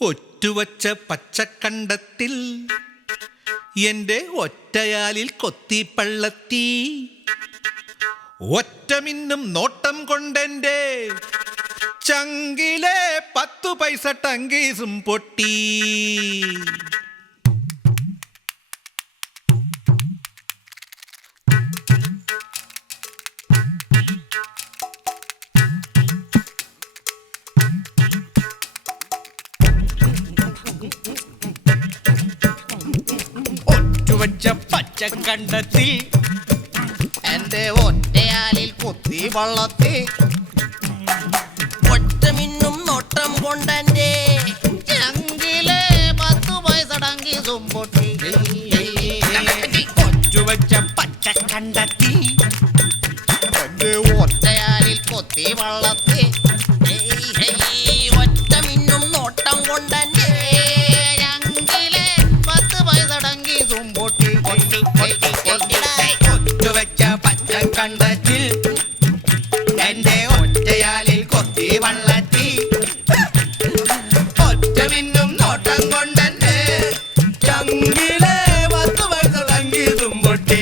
ഒറ്റുവച്ച പച്ചക്കണ്ടത്തിൽ എന്റെ ഒറ്റയാലിൽ കൊത്തിപ്പള്ളത്തി ഒറ്റമിന്നും നോട്ടം കൊണ്ടെന്റെ ചങ്കിലെ 10 പൈസ ടങ്കീസും പൊട്ടി. ഒറ്റുവച്ച പച്ചക്കണ്ടത്തിൽ എന്റെ ഒറ്റയാലിൽ കുത്തി വള്ളത്തി ഒറ്റമിന്നും നോട്ടം കൊണ്ടെന്റെ ചങ്കിലെ 10 പൈസ ടങ്കീസും പൊട്ടി. ഒറ്റുവച്ച പച്ചക്കണ്ടത്തിൽ എന്റെ ഒറ്റയാലിൽ കുത്തി വള്ളത്തി ഒറ്റമിന്നും നോട്ടം കൊണ്ടെന്റെ ചങ്കിലെ 10 പൈസ ടങ്കീസും പൊട്ടി. ഒറ്റുവച്ച പച്ചക്കണ്ടത്തിൽ എന്റെ ഒറ്റയാലിൽ കൊത്തി വള്ള